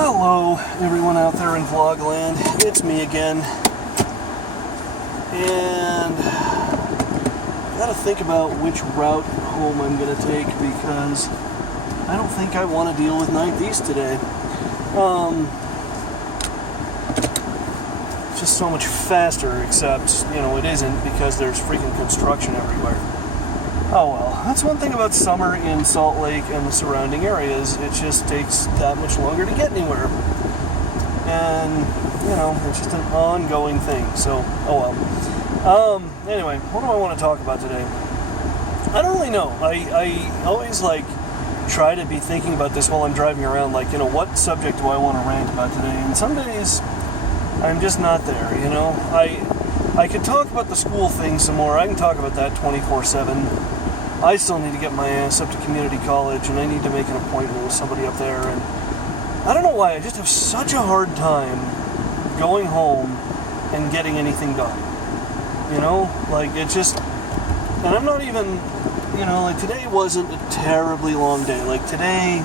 Hello, everyone out there in Vlogland. It's me again. And I gotta think about which route home I'm gonna take because I don't think I want to deal with 9th East today. It's just so much faster, except, it isn't because there's freaking construction everywhere. Oh well, that's one thing about summer in Salt Lake and the surrounding areas. It just takes that much longer to get anywhere. And, it's just an ongoing thing. So, oh well. Anyway, what do I want to talk about today? I don't really know. I always, try to be thinking about this while I'm driving around. What subject do I want to rant about today? And some days, I'm just not there, I could talk about the school thing some more. I can talk about that 24/7. I still need to get my ass up to community college, and I need to make an appointment with somebody up there. And I don't know why, I just have such a hard time going home and getting anything done. It's just, and I'm not even, today wasn't a terribly long day. Today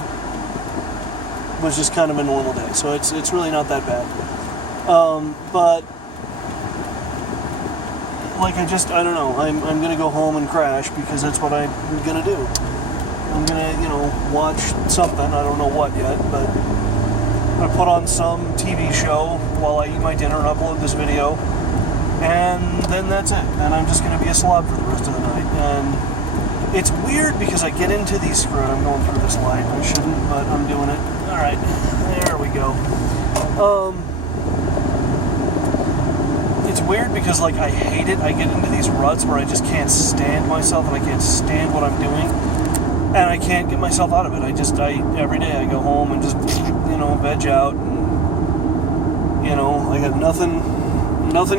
was just kind of a normal day, so it's really not that bad. But I don't know, I'm gonna go home and crash because that's what I'm gonna do. I'm gonna, watch something, I don't know what yet, but I'm gonna put on some TV show while I eat my dinner and upload this video, and then that's it. And I'm just gonna be a slob for the rest of the night. And it's weird because I get into these, screw it, I'm going through this light, I shouldn't, but I'm doing it. Alright, there we go. It's weird because, I hate it. I get into these ruts where I just can't stand myself and I can't stand what I'm doing. And I can't get myself out of it. Every day I go home and just, veg out. And, I got nothing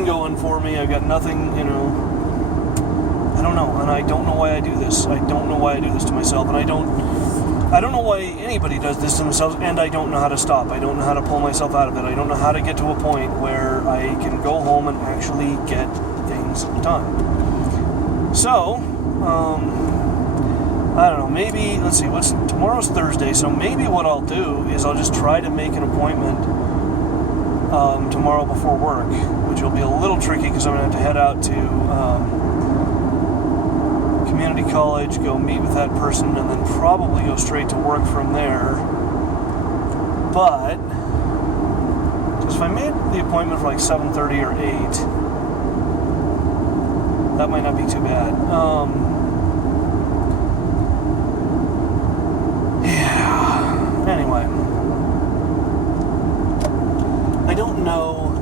going for me. I've got nothing, I don't know. And I don't know why I do this. I don't know why I do this to myself. And I don't know why anybody does this to themselves, and I don't know how to stop. I don't know how to pull myself out of it. I don't know how to get to a point where I can go home and actually get things done. So, I don't know, maybe, let's see, tomorrow's Thursday, so maybe what I'll do is I'll just try to make an appointment tomorrow before work, which will be a little tricky because I'm going to have to head out to community college, go meet with that person, and then probably go straight to work from there. But if I made the appointment for 7:30 or 8, that might not be too bad. Yeah. Anyway, I don't know.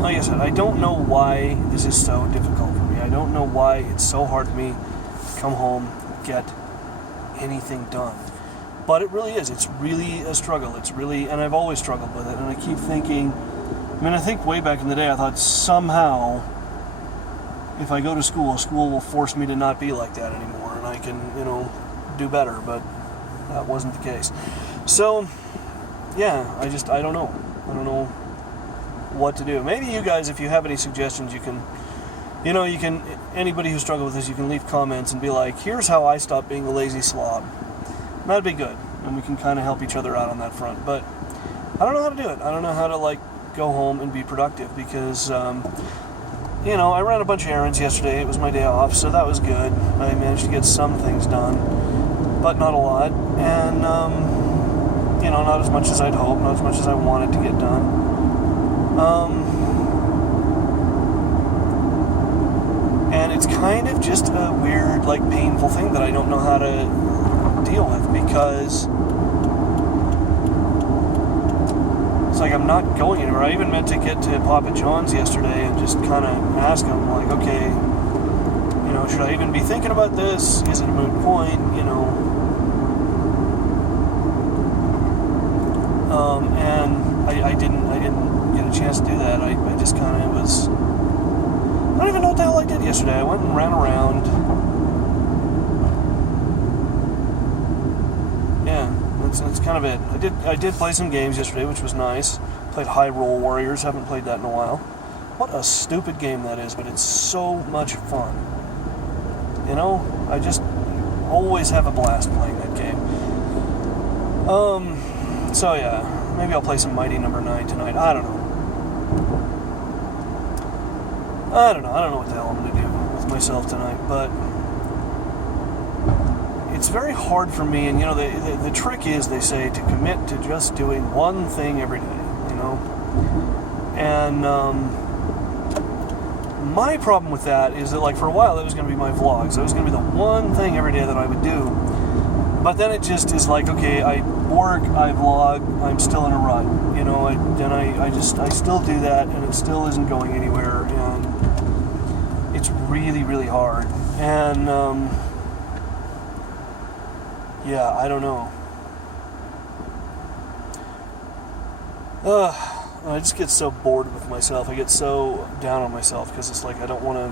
Like I said, I don't know why this is so difficult for me. I don't know why it's so hard for me to come home and get anything done. But it really is. It's really a struggle. And I've always struggled with it. And I keep thinking, I think way back in the day, I thought somehow if I go to school will force me to not be like that anymore. And I can, do better. But that wasn't the case. So, yeah, I don't know. I don't know what to do. Maybe you guys, if you have any suggestions, you can, anybody who struggles with this, you can leave comments and be like, here's how I stop being a lazy slob. That'd be good, and we can kind of help each other out on that front. But I don't know how to do it. I don't know how to go home and be productive because I ran a bunch of errands yesterday. It was my day off, so that was good. I managed to get some things done, but not a lot, and not as much as I'd hoped, not as much as I wanted to get done. And it's kind of just a weird, painful thing that I don't know how to deal with because it's I'm not going anywhere. I even meant to get to Papa John's yesterday and just kind of ask him, okay, should I even be thinking about this? Is it a moot point? And I didn't get a chance to do that. I just kind of was, I don't even know what the hell I did yesterday. I went and ran around. Yeah, that's kind of it. I did play some games yesterday, which was nice. Played High Roll Warriors. Haven't played that in a while. What a stupid game that is, but it's so much fun. I just always have a blast playing that game. So yeah, maybe I'll play some Mighty Number 9 tonight. I don't know. I don't know what the hell I'm going to do with myself tonight, but it's very hard for me, and you know, the trick is, they say, to commit to just doing one thing every day, you know? And my problem with that is that, like, for a while that was going to be my vlogs. That was going to be the one thing every day that I would do. But then it just is like, okay, I work, I vlog, I'm still in a rut, you know, I still do that, and it still isn't going anywhere, and it's really, really hard. And, yeah, I don't know. I just get so bored with myself. I get so down on myself because it's like I don't want to.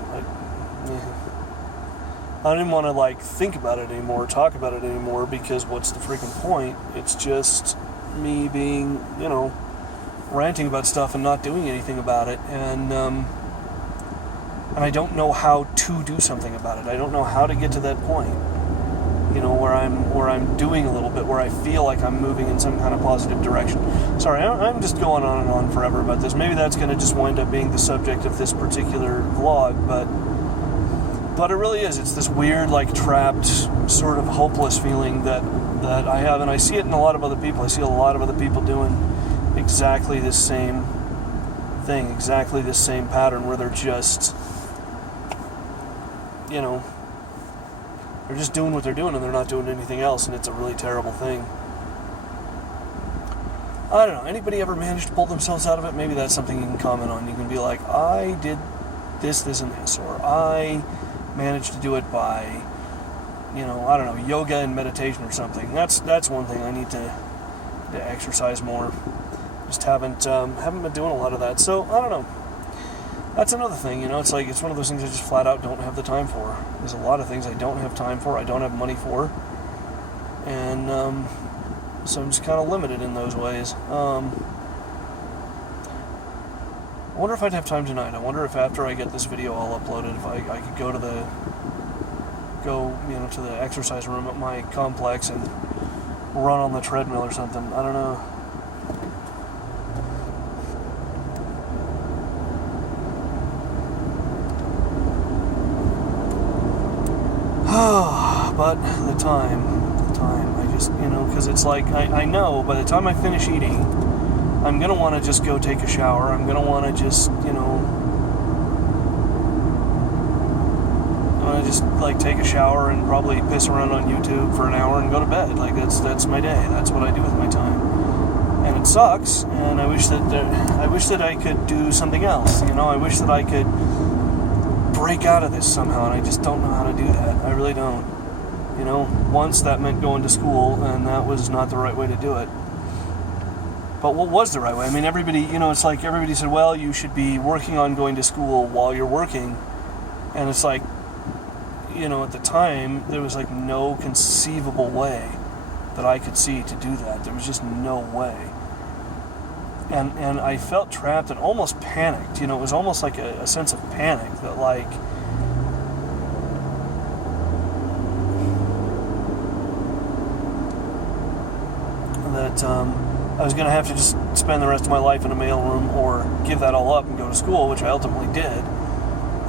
I don't even want to like think about it anymore, talk about it anymore, because what's the freaking point? It's just me being, you know, ranting about stuff and not doing anything about it, and I don't know how to do something about it. I don't know how to get to that point, you know, where I'm doing a little bit, where I feel like I'm moving in some kind of positive direction. Sorry, I'm just going on and on forever about this. Maybe that's going to just wind up being the subject of this particular vlog, but it really is. It's this weird, like, trapped, sort of hopeless feeling that I have, and I see it in a lot of other people. I see a lot of other people doing exactly this same thing, exactly this same pattern, where they're just, you know, they're just doing what they're doing and they're not doing anything else, and it's a really terrible thing. I don't know. Anybody ever managed to pull themselves out of it? Maybe that's something you can comment on. You can be like, I did this, this, and this, or I managed to do it by, you know, I don't know, yoga and meditation or something. That's one thing I need to exercise more. Just haven't been doing a lot of that. So I don't know. That's another thing, you know, it's like, it's one of those things I just flat out don't have the time for. There's a lot of things I don't have time for, I don't have money for, and so I'm just kind of limited in those ways. I wonder if I'd have time tonight. I wonder if after I get this video all uploaded, if I could go to the exercise room at my complex and run on the treadmill or something. I don't know. But the time, I just, you know, because it's like, I know by the time I finish eating, I'm going to want to just go take a shower. I'm going to want to just, you know, I'm going to just, like, take a shower and probably piss around on YouTube for an hour and go to bed. Like, that's my day. That's what I do with my time. And it sucks, and I wish that I could do something else, you know. I wish that I could break out of this somehow, and I just don't know how to do that. I really don't. You know, once that meant going to school, and that was not the right way to do it. But what was the right way? I mean, everybody, you know, it's like everybody said, well, you should be working on going to school while you're working. And it's like, you know, at the time, there was like no conceivable way that I could see to do that. There was just no way. And I felt trapped and almost panicked. You know, it was almost like a sense of panic that, like, I was going to have to just spend the rest of my life in a mailroom, or give that all up and go to school, which I ultimately did.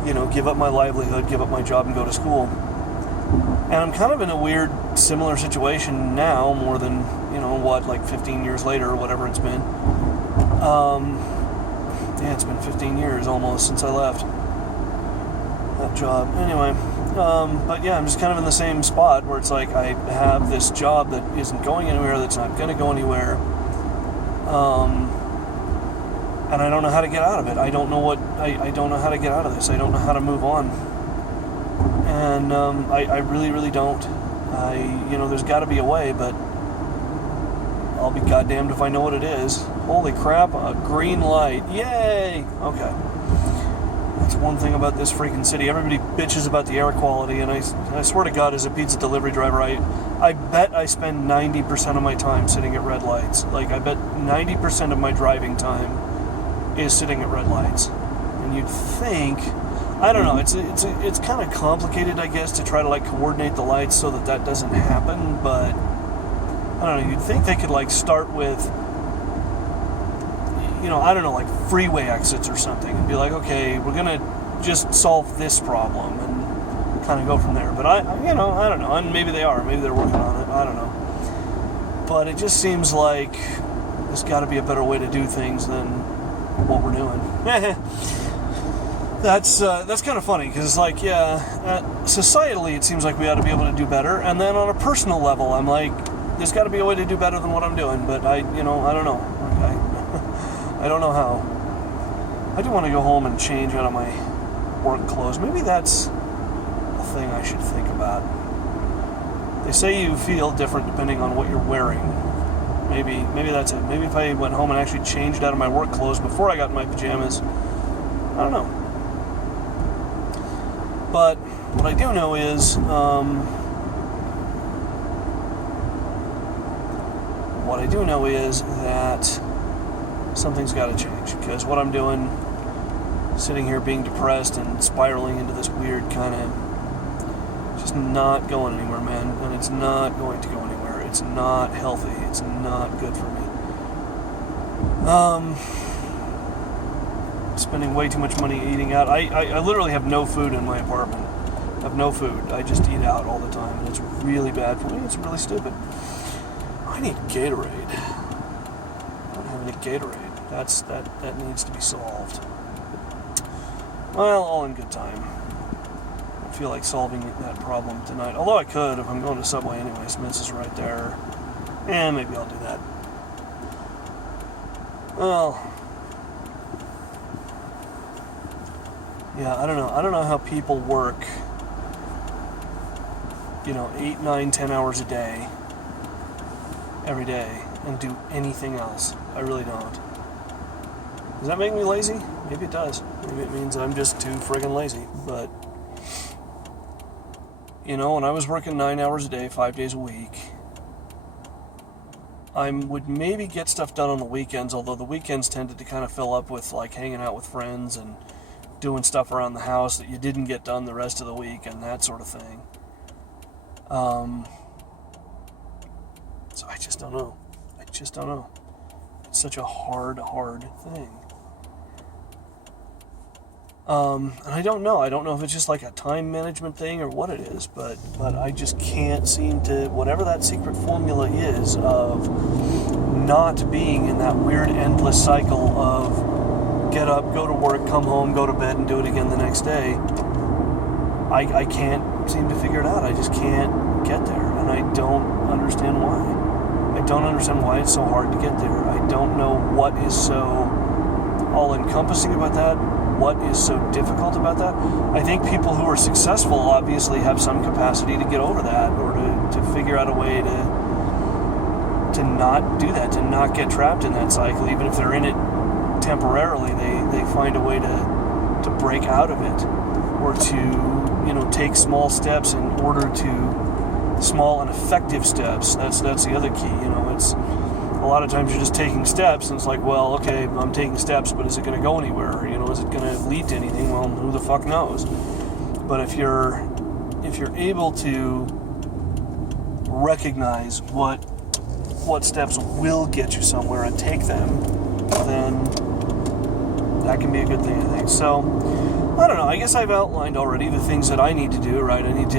You know, give up my livelihood, give up my job, and go to school. And I'm kind of in a weird, similar situation now, more than, you know, like 15 years later, or whatever it's been. Yeah, it's been 15 years almost since I left that job. Anyway, but yeah, I'm just kind of in the same spot where it's like I have this job that isn't going anywhere, that's not going to go anywhere, and I don't know how to get out of it. I don't know I don't know how to get out of this. I don't know how to move on, and I really, really don't. You know, there's got to be a way, but I'll be goddamned if I know what it is. Holy crap, a green light. Yay! Okay. That's one thing about this freaking city. Everybody bitches about the air quality, and I swear to God, as a pizza delivery driver, I bet I spend 90% of my time sitting at red lights. Like, I bet 90% of my driving time is sitting at red lights. And you'd think, I don't know, it's kind of complicated, I guess, to try to, like, coordinate the lights so that doesn't happen, but I don't know, you'd think they could like start with, I don't know, like freeway exits or something, and be like, okay, we're gonna just solve this problem and kind of go from there. But I don't know, and maybe they are, maybe they're working on it, I don't know. But it just seems like there's got to be a better way to do things than what we're doing. That's kind of funny, because it's like, societally it seems like we ought to be able to do better, and then on a personal level I'm like, there's got to be a way to do better than what I'm doing, but I don't know. I don't know how. I do want to go home and change out of my work clothes. Maybe that's a thing I should think about. They say you feel different depending on what you're wearing. Maybe that's it. Maybe if I went home and actually changed out of my work clothes before I got in my pajamas, I don't know. But what I do know is, that something's got to change, because what I'm doing, sitting here being depressed and spiraling into this weird kind of, just not going anywhere, man, and it's not going to go anywhere. It's not healthy. It's not good for me. Spending way too much money eating out. I literally have no food in my apartment. I have no food. I just eat out all the time, and it's really bad for me. It's really stupid. I need Gatorade. I don't have any Gatorade. That needs to be solved. Well, all in good time. I feel like solving that problem tonight. Although I could if I'm going to Subway anyway. Smith's is right there. And maybe I'll do that. Well, yeah, I don't know. I don't know how people work, 8, 9, 10 hours a day, every day, and do anything else. I really don't. Does that make me lazy? Maybe it does. Maybe it means I'm just too friggin' lazy. But, when I was working 9 hours a day, 5 days a week, I would maybe get stuff done on the weekends, although the weekends tended to kind of fill up with, like, hanging out with friends and doing stuff around the house that you didn't get done the rest of the week and that sort of thing. So I just don't know. It's such a hard thing. And I don't know. I don't know if it's just like a time management thing or what it is, but I just can't seem to, whatever that secret formula is of not being in that weird endless cycle of get up, go to work, come home, go to bed, and do it again the next day. I can't seem to figure it out. I just can't get there, and I don't understand why. I don't understand why it's so hard to get there. I don't know what is so all-encompassing about that, what is so difficult about that. I think people who are successful obviously have some capacity to get over that, or to figure out a way to not do that, to not get trapped in that cycle. Even if they're in it temporarily, they find a way to break out of it, or to take small steps in order to, small and effective steps. That's the other key. It's a lot of times you're just taking steps, and it's like, well, okay, I'm taking steps, but is it going to go anywhere? Is it going to lead to anything? Well, who the fuck knows? But if you're able to recognize what steps will get you somewhere and take them, then that can be a good thing, I think. So, I don't know. I guess I've outlined already the things that I need to do, right? I need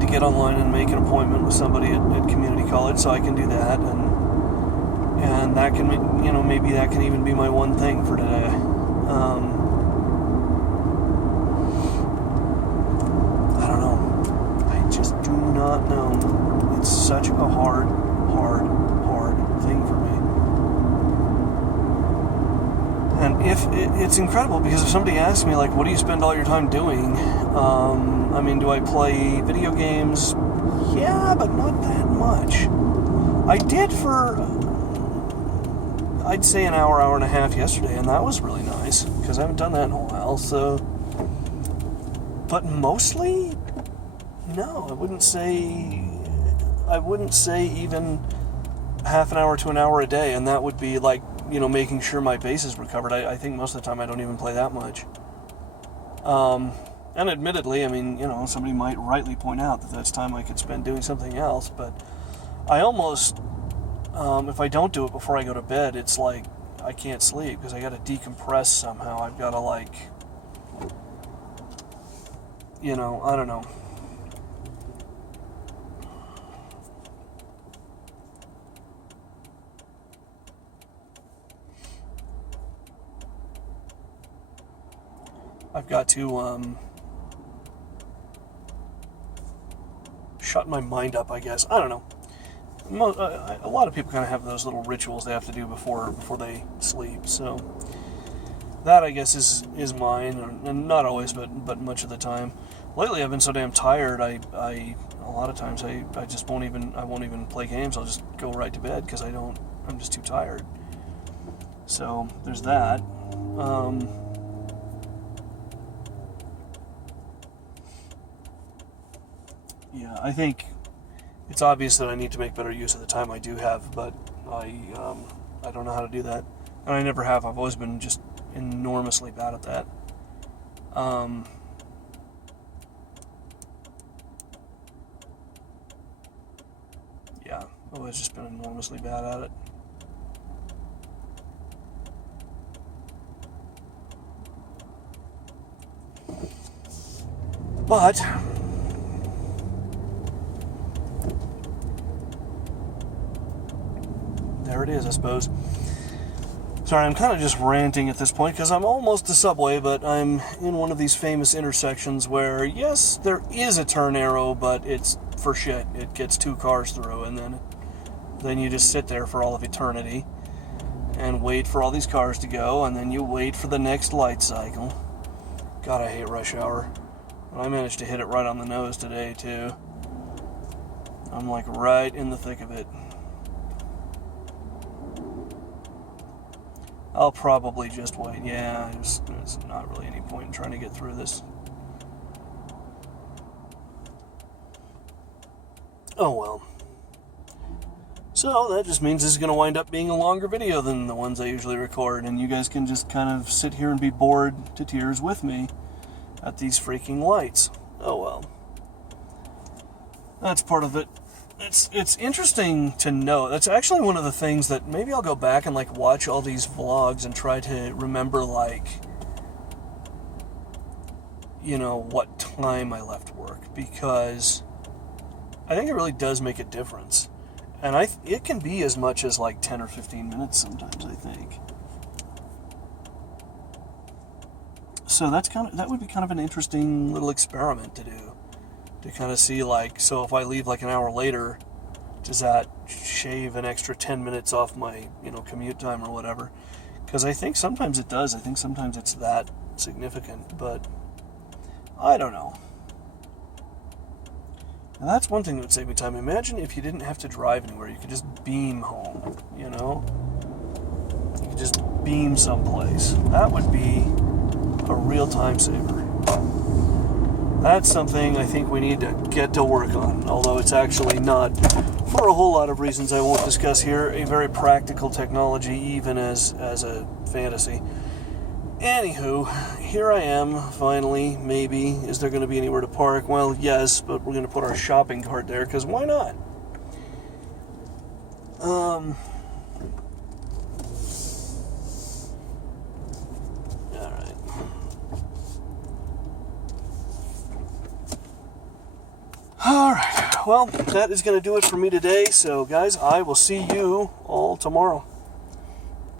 to get online and make an appointment with somebody at community college, so I can do that, and that can, maybe that can even be my one thing for today. I don't know. I just do not know. It's such a hard thing for me. And it's incredible, because if somebody asks me, like, what do you spend all your time doing? Do I play video games? Yeah, but not that much. I did for, I'd say an hour and a half yesterday, and that was really nice, because I haven't done that in a while, so. But mostly, no, I wouldn't say even half an hour to an hour a day, and that would be like, making sure my bases were covered. I think most of the time I don't even play that much. And admittedly, I mean, somebody might rightly point out that that's time I could spend doing something else, but I almost, if I don't do it before I go to bed, it's like I can't sleep because I got to decompress somehow. I've got to, like, I don't know. I've got to shut my mind up, I guess. I don't know. A lot of people kind of have those little rituals they have to do before they sleep. So that, I guess, is mine, and not always, but much of the time. Lately, I've been so damn tired. I a lot of times I just won't even play games. I'll just go right to bed because I'm just too tired. So there's that. Yeah, I think it's obvious that I need to make better use of the time I do have, but I don't know how to do that, and I never have. I've always been just enormously bad at that. Yeah, I've always just been enormously bad at it. But there it is, I suppose. Sorry, I'm kind of just ranting at this point because I'm almost to Subway, but I'm in one of these famous intersections where, yes, there is a turn arrow, but it's for shit. It gets 2 cars through, and then you just sit there for all of eternity and wait for all these cars to go, and then you wait for the next light cycle. God, I hate rush hour. And I managed to hit it right on the nose today, too. I'm like right in the thick of it. I'll probably just wait. Yeah, there's not really any point in trying to get through this. Oh well. So that just means this is going to wind up being a longer video than the ones I usually record, and you guys can just kind of sit here and be bored to tears with me at these freaking lights. Oh well. That's part of it. It's interesting to know. That's actually one of the things that maybe I'll go back and like watch all these vlogs and try to remember, like, what time I left work, because I think it really does make a difference. And it can be as much as like 10 or 15 minutes sometimes, I think. So that would be kind of an interesting little experiment to do. To kind of see, like, so if I leave like an hour later, does that shave an extra 10 minutes off my, commute time or whatever? Because I think sometimes it does. I think sometimes it's that significant, but I don't know. And that's one thing that would save me time. Imagine if you didn't have to drive anywhere. You could just beam home, You could just beam someplace. That would be a real time saver. That's something I think we need to get to work on, although it's actually not, for a whole lot of reasons I won't discuss here, a very practical technology, even as a fantasy. Anywho, here I am, finally, maybe. Is there going to be anywhere to park? Well, yes, but we're going to put our shopping cart there, because why not? Alright, well, that is going to do it for me today. So, guys, I will see you all tomorrow.